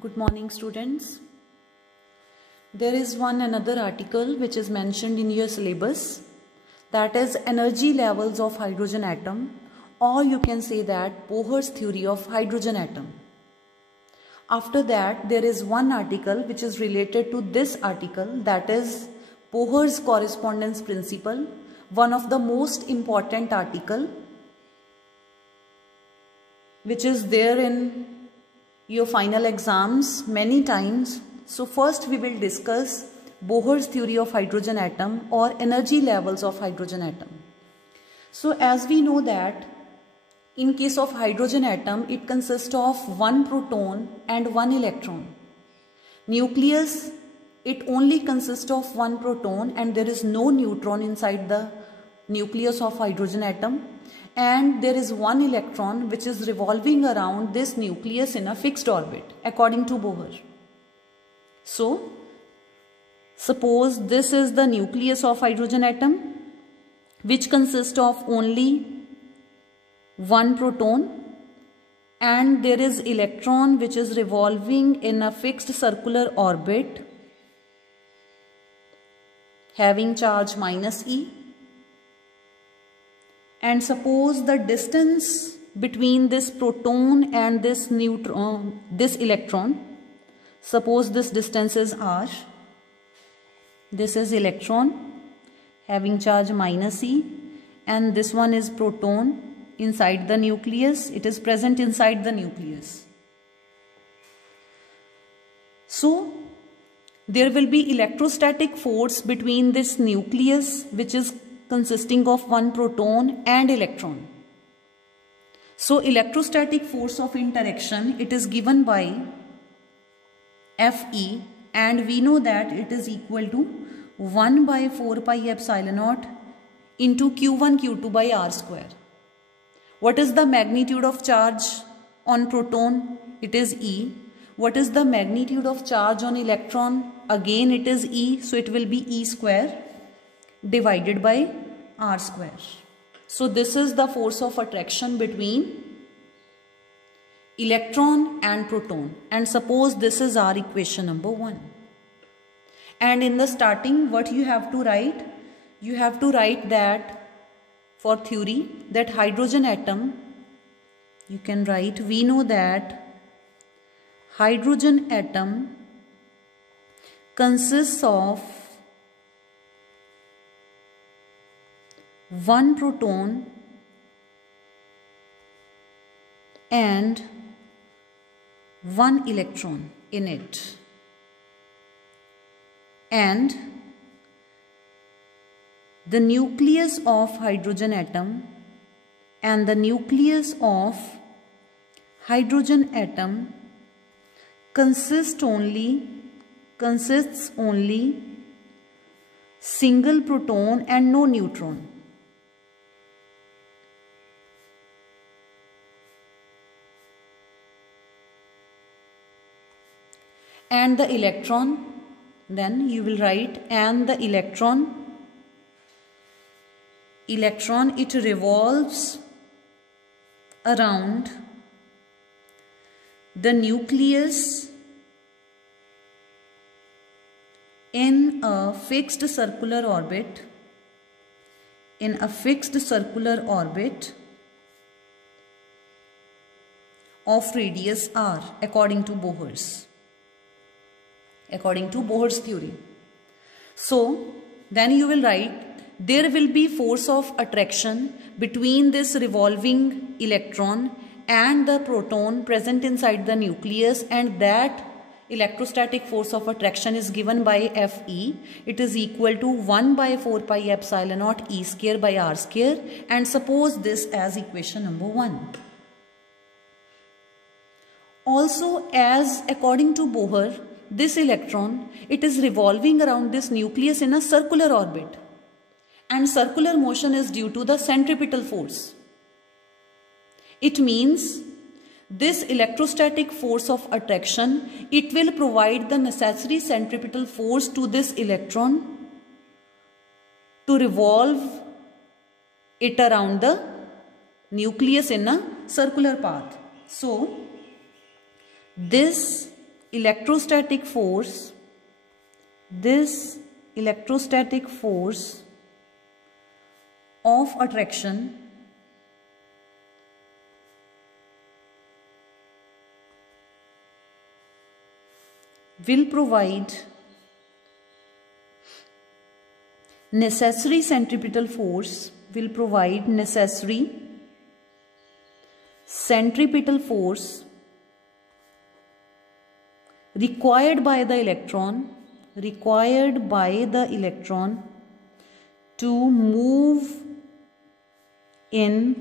Good morning, students. There is another article which is mentioned in your syllabus, that is energy levels of hydrogen atom, or you can say that Bohr's theory of hydrogen atom. After that, there is one article which is related to this article, that is Bohr's correspondence principle, one of the most important article which is there in your final exams many times. So first we will discuss Bohr's theory of hydrogen atom or energy levels of hydrogen atom. So as we know that in case of hydrogen atom, it consists of one proton and one electron. Nucleus, it only consists of one proton and there is no neutron inside the nucleus of hydrogen atom. And there is one electron which is revolving around this nucleus in a fixed orbit according to Bohr. So, suppose this is the nucleus of hydrogen atom which consists of only one proton and there is electron which is revolving in a fixed circular orbit having charge -e. And suppose the distance between this proton and this electron, suppose this distance is r. This is electron having charge -e and this one is proton inside the nucleus. It is present inside the nucleus. So there will be electrostatic force between this nucleus which is consisting of one proton and electron. So electrostatic force of interaction, it is given by Fe, and we know that it is equal to 1 by 4 pi epsilon naught into Q1 Q2 by R square. What is the magnitude of charge on proton? It is E. What is the magnitude of charge on electron? Again it is E, so it will be E square divided by R square. So this is the force of attraction between electron and proton, and suppose this is our equation number 1. And in the starting, what you have to write? You have to write that for theory, that hydrogen atom, you can write, we know that hydrogen atom consists of one proton and one electron in it, and the nucleus of hydrogen atom and the nucleus of hydrogen atom consists only single proton and no neutron. And the electron, then you will write, and the electron it revolves around the nucleus in a fixed circular orbit, of radius r according to Bohr's theory. So then you will write, there will be force of attraction between this revolving electron and the proton present inside the nucleus, and that electrostatic force of attraction is given by Fe. It is equal to 1 by 4 pi epsilon naught E square by R square, and suppose this as equation number 1. Also, as according to Bohr, this electron, it is revolving around this nucleus in a circular orbit, and circular motion is due to the centripetal force. It means this electrostatic force of attraction, it will provide the necessary centripetal force to this electron to revolve it around the nucleus in a circular path. So this electrostatic force, this electrostatic force of attraction will provide necessary centripetal force, required by the electron to move in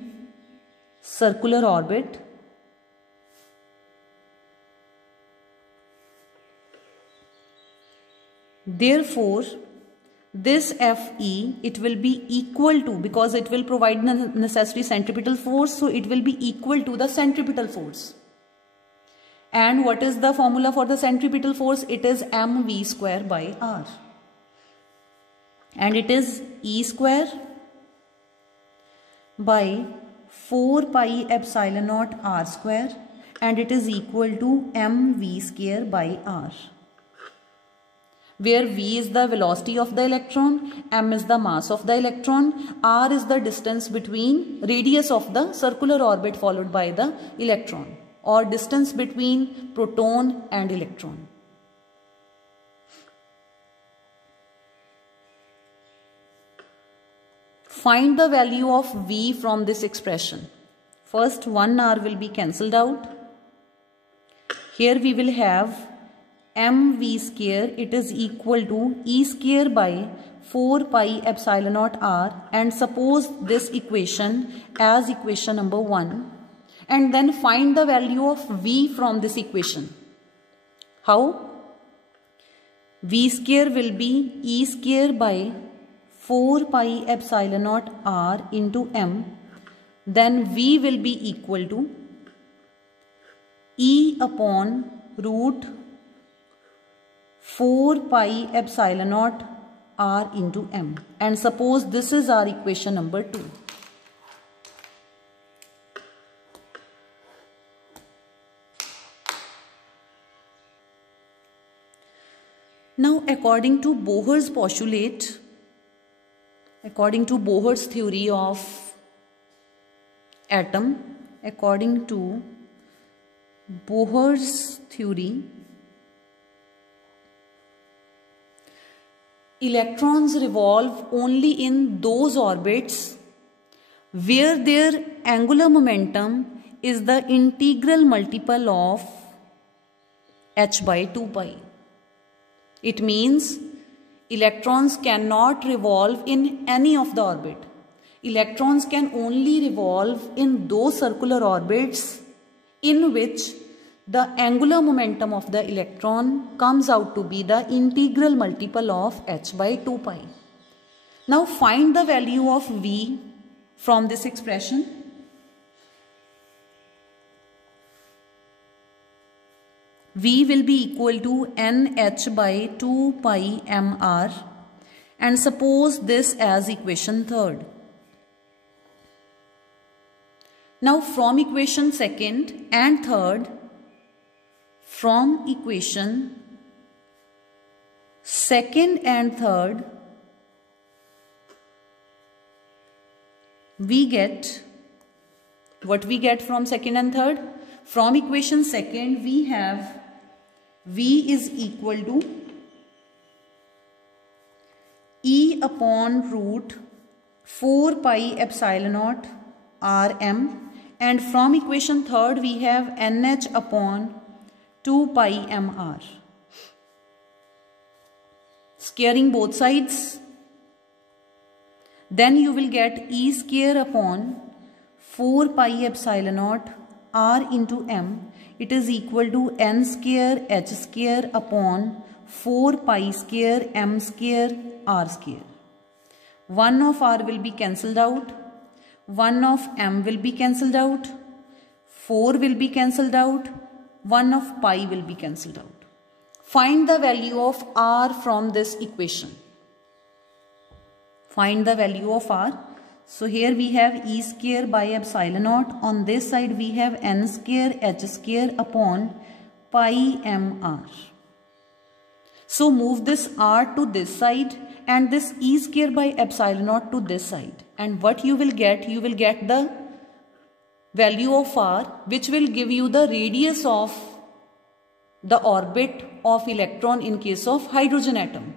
circular orbit Therefore, this Fe, it will be equal to, because it will provide the necessary centripetal force, so it will be equal to the centripetal force. And what is the formula for the centripetal force? It is mv square by r. And it is E square by 4 pi epsilon naught r square, and it is equal to mv square by r, where v is the velocity of the electron, m is the mass of the electron, r is the distance between radius of the circular orbit followed by the electron, or distance between proton and electron. Find the value of v from this expression. First, 1r will be cancelled out. Here we will have mv square, it is equal to E square by 4 pi epsilon naught r, and suppose this equation as equation number 1, and then find the value of v from this equation. How? V square will be E square by 4 pi epsilon naught r into m, then v will be equal to E upon root 4 pi epsilon naught r into m, and suppose this is our equation number 2. Now, according to Bohr's postulate, according to Bohr's theory of atom, according to Bohr's theory, electrons revolve only in those orbits where their angular momentum is the integral multiple of h by 2 pi. It means electrons cannot revolve in any of the orbit. Electrons can only revolve in those circular orbits in which the angular momentum of the electron comes out to be the integral multiple of h by 2 pi. Now find the value of v from this expression. V will be equal to nh by 2 pi mr, and suppose this as equation 3rd. Now from equation 2nd and 3rd, from equation 2nd and 3rd, we get what we get from 2nd and 3rd. From equation 2nd, we have V is equal to E upon root 4 pi epsilon naught Rm, and from equation 3rd we have nh upon 2 pi mr. Squaring both sides, then you will get E square upon 4 pi epsilon naught r into m. It is equal to n square h square upon 4 pi square m square r square. 1 of r will be cancelled out, 1 of m will be cancelled out, 4 will be cancelled out, 1 of pi will be cancelled out. Find the value of r from this equation. Find the value of r. So here we have E square by epsilon naught. On this side we have n square h square upon pi mr. So move this r to this side and this e square by epsilon naught to this side. And what you will get the value of r, which will give you the radius of the orbit of electron in case of hydrogen atom.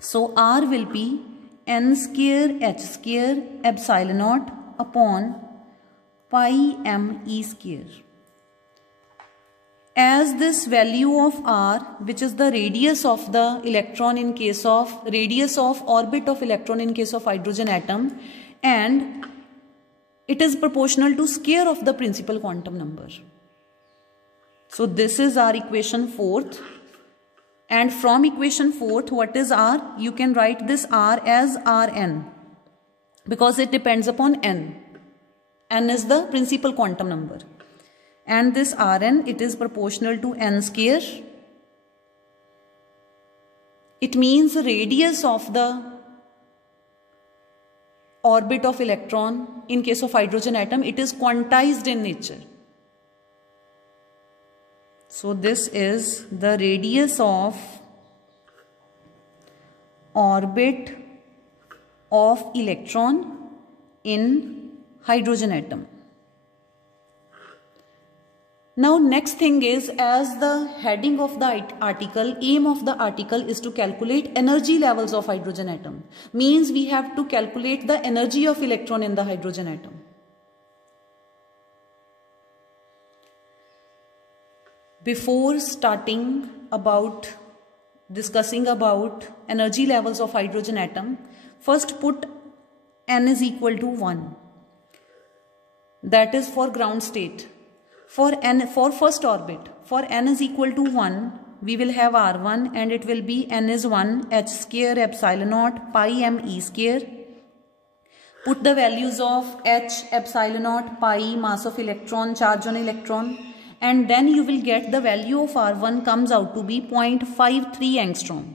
So r will be n square h square epsilon naught upon pi m e square. As this value of r, which is the radius of the electron in case of radius of orbit of electron in case of hydrogen atom, and it is proportional to square of the principal quantum number. So this is our equation 4th. And from equation 4th, what is r? You can write this r as Rn because it depends upon n. N is the principal quantum number. And this Rn, it is proportional to n square. It means the radius of the orbit of electron in case of hydrogen atom, it is quantized in nature. So this is the radius of orbit of electron in hydrogen atom. Now next thing is, as the heading of the article, aim of the article is to calculate energy levels of hydrogen atom. Means we have to calculate the energy of electron in the hydrogen atom. Before starting discussing about energy levels of hydrogen atom, first put n is equal to 1. That is for ground state. For first orbit, for n is equal to 1, we will have r1 and it will be n is 1 h square epsilon naught pi m e square. Put the values of h, epsilon naught, pi, mass of electron, charge on electron, and then you will get the value of r1 comes out to be 0.53 angstrom.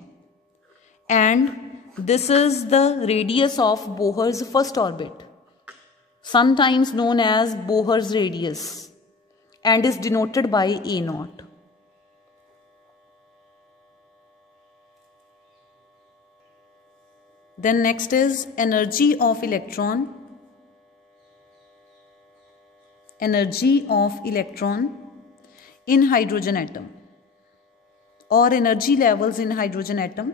And this is the radius of Bohr's first orbit, sometimes known as Bohr's radius, and is denoted by A0. Then next is energy of electron. Energy of electron in hydrogen atom, or energy levels in hydrogen atom.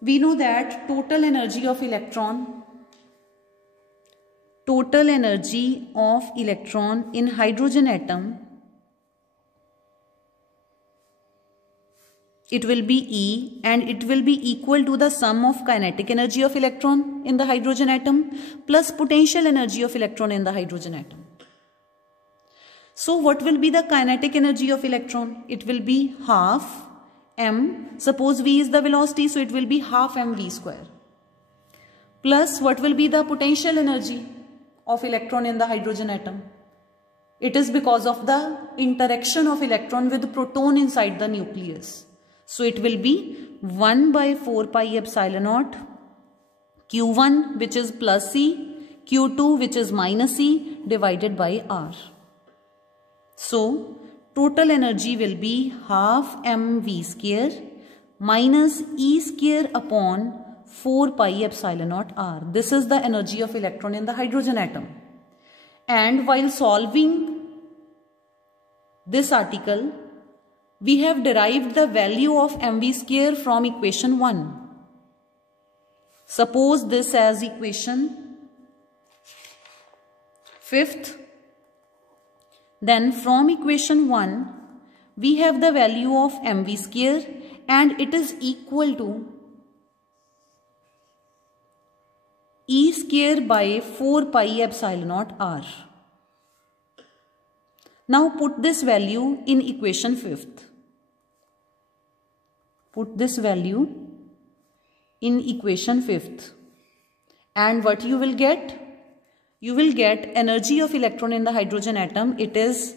We know that total energy of electron in hydrogen atom, it will be E, and it will be equal to the sum of kinetic energy of electron in the hydrogen atom plus potential energy of electron in the hydrogen atom. So what will be the kinetic energy of electron? It will be half m, suppose v is the velocity, so it will be half mv square, plus what will be the potential energy of electron in the hydrogen atom? It is because of the interaction of electron with proton inside the nucleus. So it will be 1 by 4 pi epsilon naught q1, which is plus c, q2, which is minus c, divided by r. So total energy will be half mv square minus e square upon 4 pi epsilon naught r. This is the energy of electron in the hydrogen atom. And while solving this article, we have derived the value of mv square from equation 1. Suppose this as equation 5th. Then from equation 1, we have the value of mv square, and it is equal to e square by 4 pi epsilon naught r. Now put this value in equation 5th. Put this value in equation 5th. And what you will get? You will get energy of electron in the hydrogen atom. It is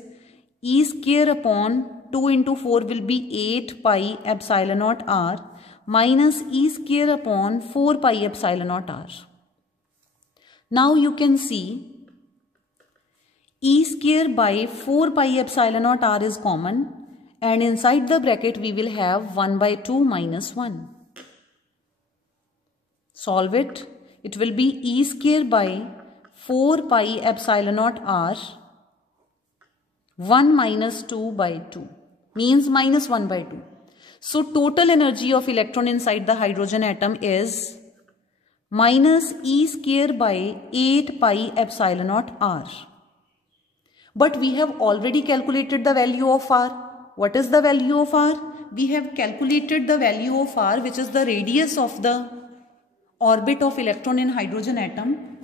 E square upon 2 into 4 will be 8 pi epsilon naught r minus E square upon 4 pi epsilon naught r. Now you can see E square by 4 pi epsilon naught r is common, and inside the bracket we will have 1 by 2 minus 1. Solve it. It will be E square by 4 pi epsilon naught r 1 minus 2 by 2 means minus 1 by 2. So total energy of electron inside the hydrogen atom is minus E square by 8 pi epsilon naught r. But we have already calculated the value of r. What is the value of r? We have calculated the value of r, which is the radius of the orbit of electron in hydrogen atom,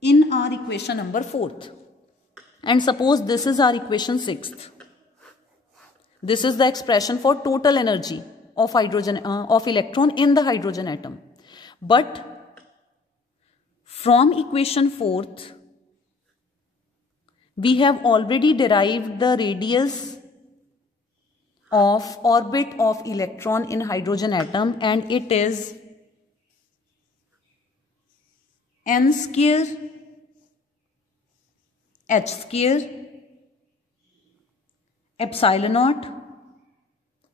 in our equation number 4th. And suppose this is our equation 6th. This is the expression for total energy of hydrogen of electron in the hydrogen atom. But from equation 4th, we have already derived the radius of orbit of electron in hydrogen atom, and it is n square h square epsilon naught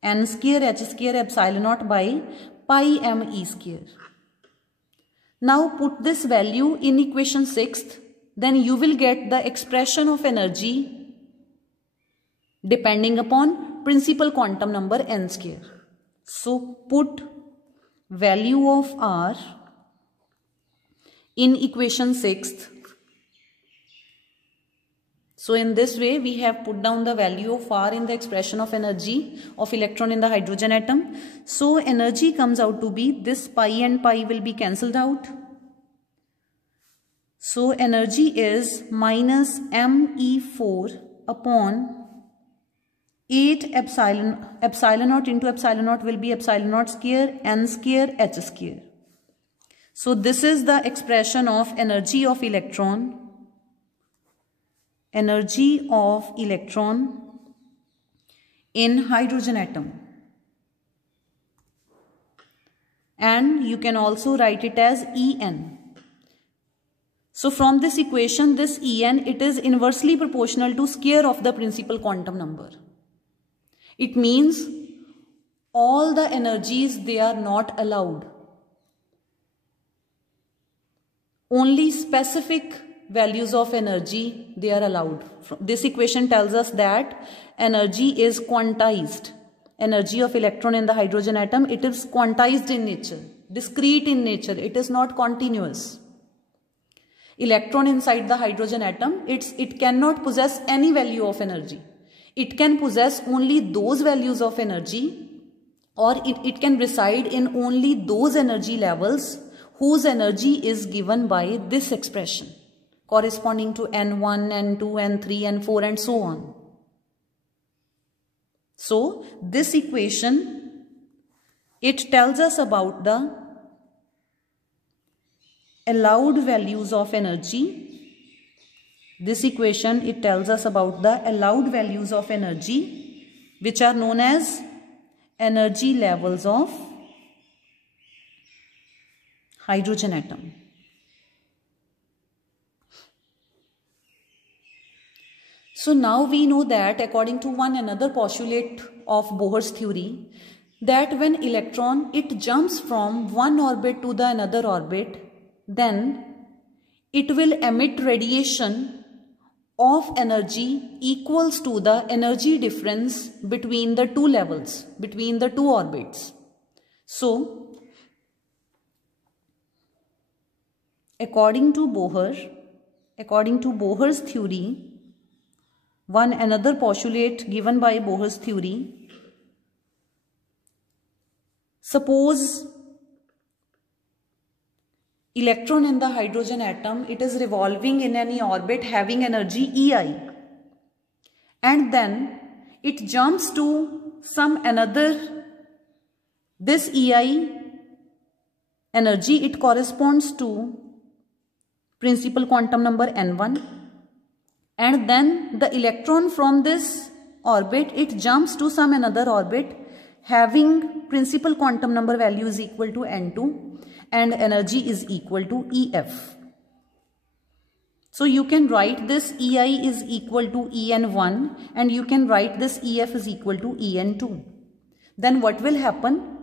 n square h square epsilon naught by pi m e square. Now put this value in equation 6th, then you will get the expression of energy depending upon principal quantum number n square. So put value of r in equation 6th. So in this way we have put down the value of r in the expression of energy of electron in the hydrogen atom. So energy comes out to be, this pi and pi will be cancelled out. So energy is minus me4 upon 8 epsilon naught into epsilon naught will be epsilon naught square n square h square. So this is the expression of energy of electron. Energy of electron in hydrogen atom. And you can also write it as En. So from this equation, this En, it is inversely proportional to square of the principal quantum number. It means all the energies, they are not allowed. Only specific values of energy, they are allowed. This equation tells us that energy is quantized. Energy of electron in the hydrogen atom, it is quantized in nature, discrete in nature. It is not continuous. Electron inside the hydrogen atom, it cannot possess any value of energy. It can possess only those values of energy, or it can reside in only those energy levels whose energy is given by this expression, corresponding to N1, N2, N3, N4 and so on. So this equation, it tells us about the allowed values of energy. This equation, it tells us about the allowed values of energy, which are known as energy levels of hydrogen atom. So now we know that according to one another postulate of Bohr's theory, that when electron, it jumps from one orbit to the another orbit, then it will emit radiation of energy equals to the energy difference between the two levels, between the two orbits. So according to Bohr's theory, one another postulate given by Bohr's theory, suppose electron in the hydrogen atom, it is revolving in any orbit having energy Ei, and then it jumps to some another, this Ei energy, it corresponds to principal quantum number N1, and then the electron from this orbit, it jumps to some another orbit having principal quantum number value is equal to N2 and energy is equal to EF. So you can write this EI is equal to En1 and you can write this EF is equal to En2. Then what will happen?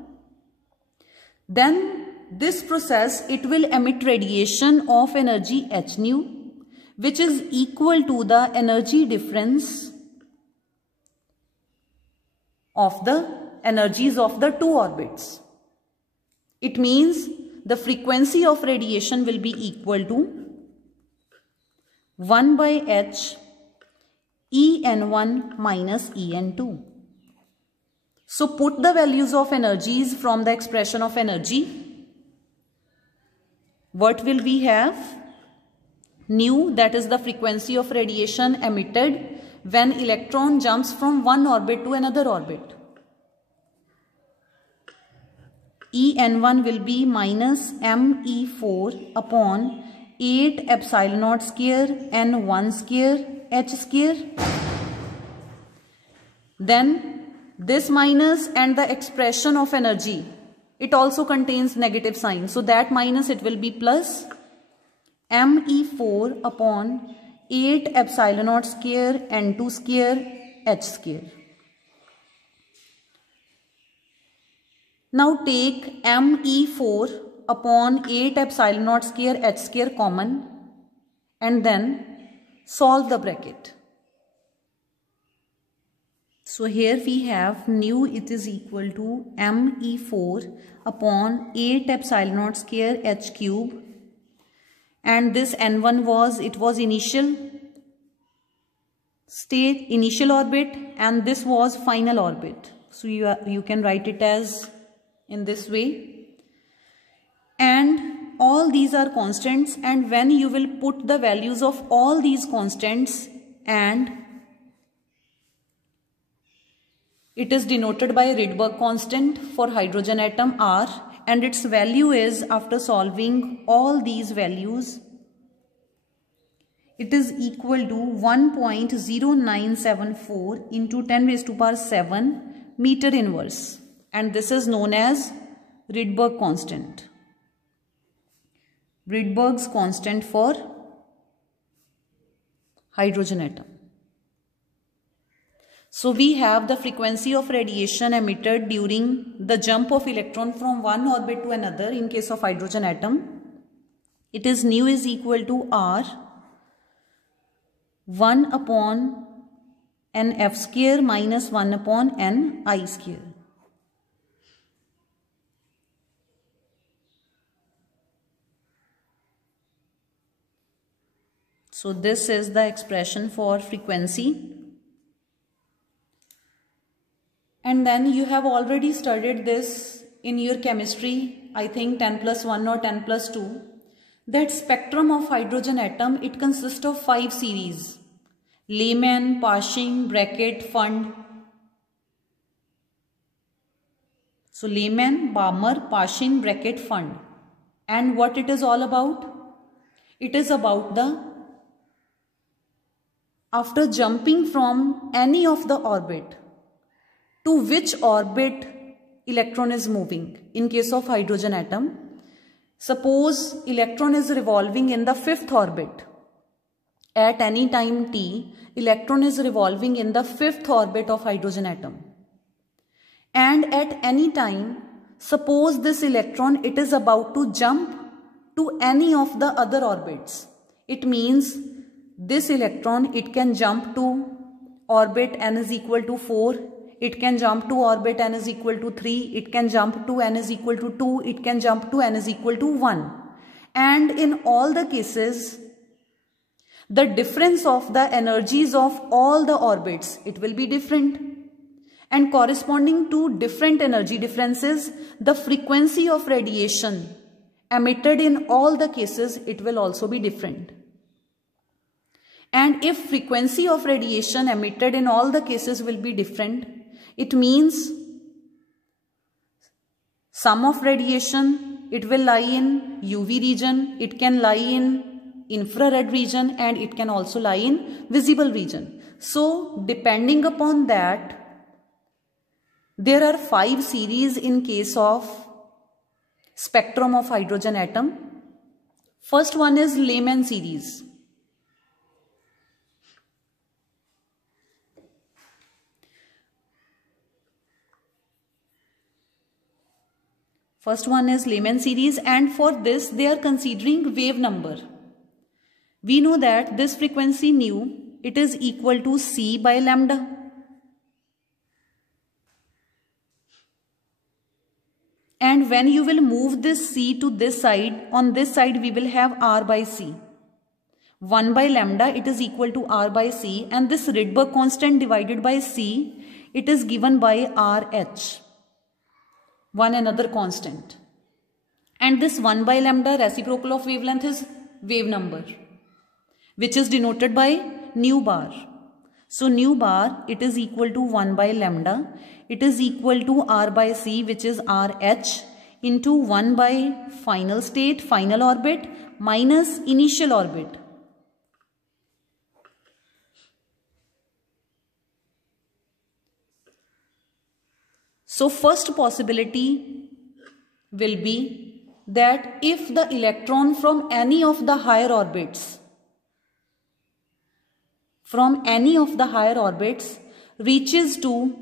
Then this process, it will emit radiation of energy h nu, which is equal to the energy difference of the energies of the two orbits. It means the frequency of radiation will be equal to 1 by h En1 minus En2. So put the values of energies from the expression of energy. What will we have? Nu, that is the frequency of radiation emitted when electron jumps from one orbit to another orbit. En1 will be minus me4 upon 8 epsilon naught square n1 square h square. Then this minus and the expression of energy, it also contains negative sign. So that minus, it will be plus me4 upon 8 epsilon naught square n2 square h square. Now take me4 upon 8 epsilon naught square h square common and then solve the bracket. So here we have nu, it is equal to me4 upon 8 epsilon naught square h cube, and this n1 was, it was initial state, initial orbit, and this was final orbit. So you can write it as in this way. And all these are constants, and when you will put the values of all these constants, and it is denoted by Rydberg constant for hydrogen atom R, and its value is, after solving all these values, it is equal to 1.0974 into 10 raised to power 7 meter inverse, and this is known as Rydberg constant. Rydberg's constant for hydrogen atom. So we have the frequency of radiation emitted during the jump of electron from one orbit to another in case of hydrogen atom. It is nu is equal to R 1 upon nf square minus 1 upon ni square. So this is the expression for frequency. And then you have already studied this in your chemistry, I think 10 plus 1 or 10 plus 2. That spectrum of hydrogen atom, it consists of 5 series: Lehman, Paschen, Brackett, Pfund. So Lehman, Balmer, Paschen, Brackett, Pfund. And what it is all about? It is about the, after jumping from any of the orbit, to which orbit electron is moving. In case of hydrogen atom, suppose electron is revolving in the 5th orbit. At any time t, electron is revolving in the 5th orbit of hydrogen atom. And at any time, suppose this electron, it is about to jump to any of the other orbits. It means this electron, it can jump to orbit n is equal to 4. It can jump to orbit n is equal to 3, it can jump to n is equal to 2, it can jump to n is equal to 1. And in all the cases, the difference of the energies of all the orbits, it will be different. And corresponding to different energy differences, the frequency of radiation emitted in all the cases, it will also be different. And if frequency of radiation emitted in all the cases will be different, it means some of radiation, it will lie in UV region, it can lie in infrared region, and it can also lie in visible region. So depending upon that, there are 5 series in case of spectrum of hydrogen atom. First one is Lehman series. First one is Lyman series, and for this they are considering wave number. We know that this frequency nu, it is equal to c by lambda. And when you will move this c to this side, on this side we will have r by c. 1 by lambda, it is equal to r by c, and this Rydberg constant divided by c, it is given by rh, one another constant. And this 1 by lambda reciprocal of wavelength is wave number, which is denoted by nu bar. So nu bar, it is equal to 1 by lambda, it is equal to r by c, which is rh, into 1 by final state, final orbit, minus initial orbit. So first possibility will be that if the electron from any of the higher orbits, reaches to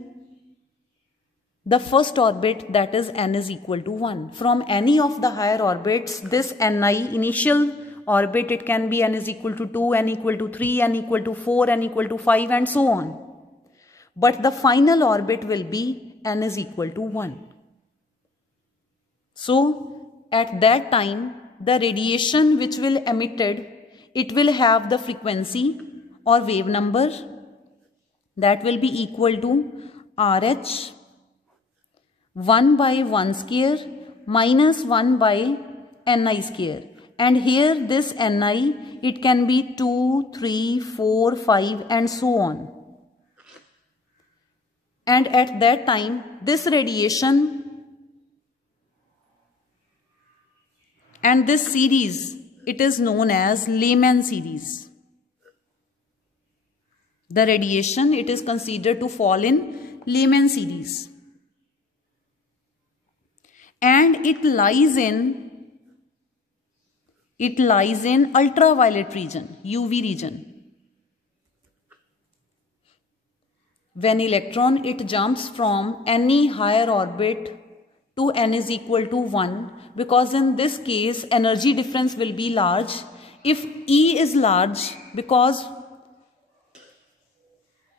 the first orbit, that is n is equal to 1. From any of the higher orbits, this ni, initial orbit, it can be n is equal to 2, n equal to 3, n equal to 4, n equal to 5, and so on. But the final orbit will be n is equal to 1. So at that time, the radiation which will emitted, it will have the frequency or wave number that will be equal to RH 1 by 1 square minus 1 by Ni square. And here this Ni, it can be 2, 3, 4, 5 and so on. And at that time, this radiation and this series, it is known as Lyman series. The radiation, it is considered to fall in Lyman series. And it lies in ultraviolet region, UV region. When electron, it jumps from any higher orbit to n is equal to 1, because in this case energy difference will be large. If E is large, because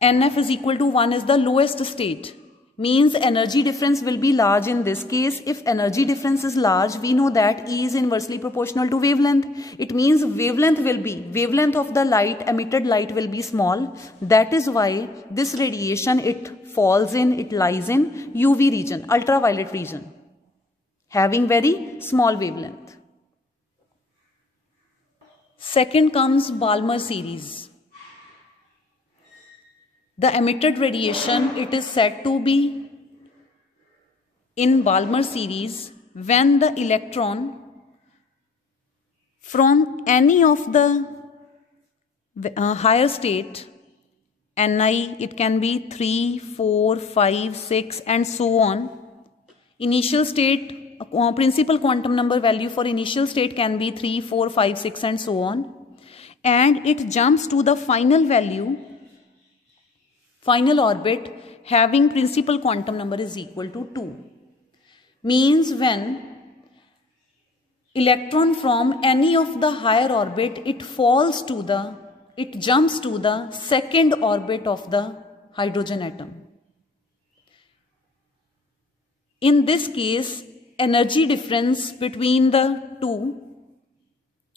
NF is equal to 1 is the lowest state, means energy difference will be large in this case. If energy difference is large, we know that E is inversely proportional to wavelength. It means wavelength of the light, emitted light will be small. That is why this radiation, it lies in UV region, ultraviolet region, having very small wavelength. Second comes Balmer series. The emitted radiation, it is said to be in Balmer series when the electron from any of the higher state, Ni, it can be 3, 4, 5, 6 and so on. Initial state, principal quantum number value for initial state can be 3, 4, 5, 6 and so on. And it jumps to the final value, final orbit, having principal quantum number is equal to 2. Means when electron from any of the higher orbit, it jumps to the second orbit of the hydrogen atom. In this case, energy difference between the two,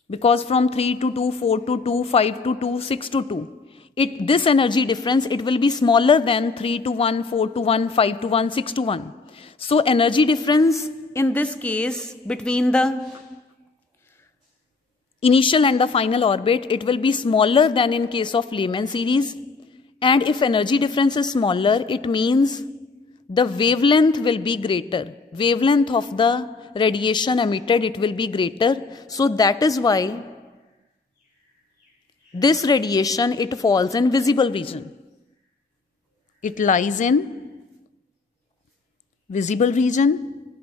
because from 3 to 2, 4 to 2, 5 to 2, 6 to 2, this energy difference, it will be smaller than 3 to 1, 4 to 1, 5 to 1, 6 to 1. So energy difference in this case between the initial and the final orbit, it will be smaller than in case of Lyman series. And if energy difference is smaller, it means the wavelength will be greater. Wavelength of the radiation emitted, it will be greater. So that is why this radiation, it falls in visible region. It lies in visible region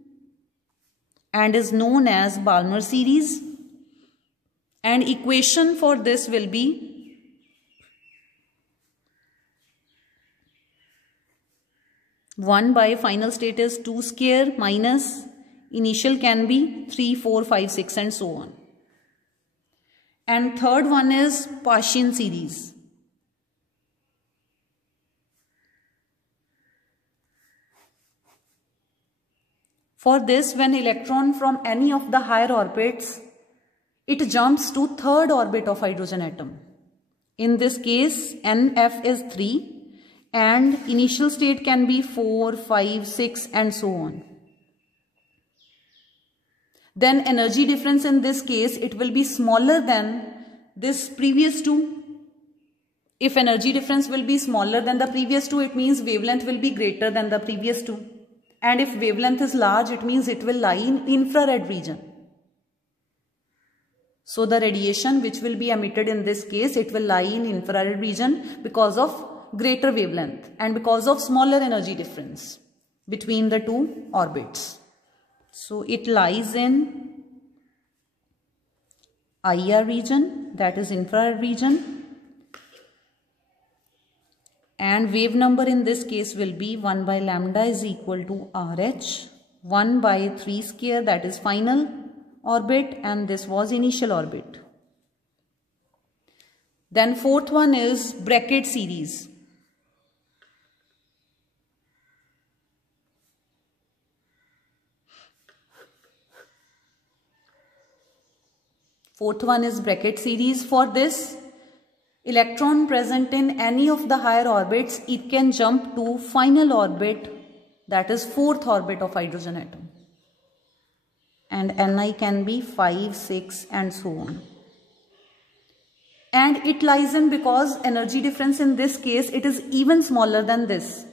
and is known as Balmer series. And equation for this will be one by final state is 2 square minus Initial can be 3, 4, 5, 6 and so on. And third one is Paschen series. For this, when electron from any of the higher orbits, it jumps to third orbit of hydrogen atom. In this case, NF is 3 and initial state can be 4, 5, 6 and so on. Then energy difference in this case, it will be smaller than this previous two. If energy difference will be smaller than the previous two, it means wavelength will be greater than the previous two. And if wavelength is large, it means it will lie in infrared region. So the radiation which will be emitted in this case, it will lie in infrared region because of greater wavelength and because of smaller energy difference between the two orbits. So it lies in IR region, that is infrared region, and wave number in this case will be 1 by lambda is equal to RH, 1 by 3 square, that is final orbit, and this was initial orbit. Then fourth one is bracket series. Fourth one is bracket series. For this, electron present in any of the higher orbits, it can jump to final orbit, that is fourth orbit of hydrogen atom. And Ni can be 5, 6 and so on. And it lies in because energy difference in this case, it is even smaller than this.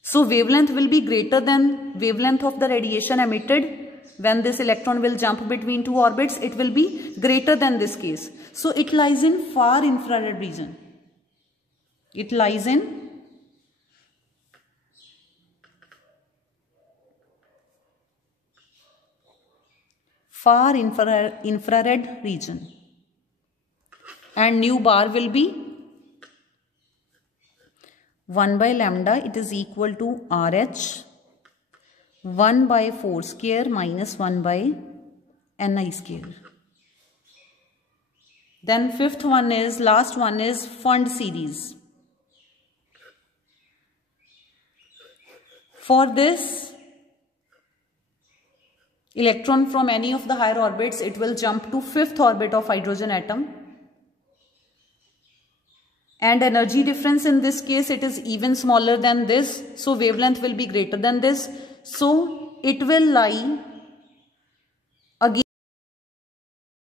So wavelength will be greater than wavelength of the radiation emitted. When this electron will jump between two orbits, it will be greater than this case. So it lies in far infrared region. It lies in far infrared region. And nu bar will be 1 by lambda, it is equal to RH, 1 by 4 square minus 1 by Ni square. Then fifth one is, last one is Pfund series. For this, electron from any of the higher orbits, it will jump to fifth orbit of hydrogen atom. And energy difference in this case, it is even smaller than this. So wavelength will be greater than this. So it will lie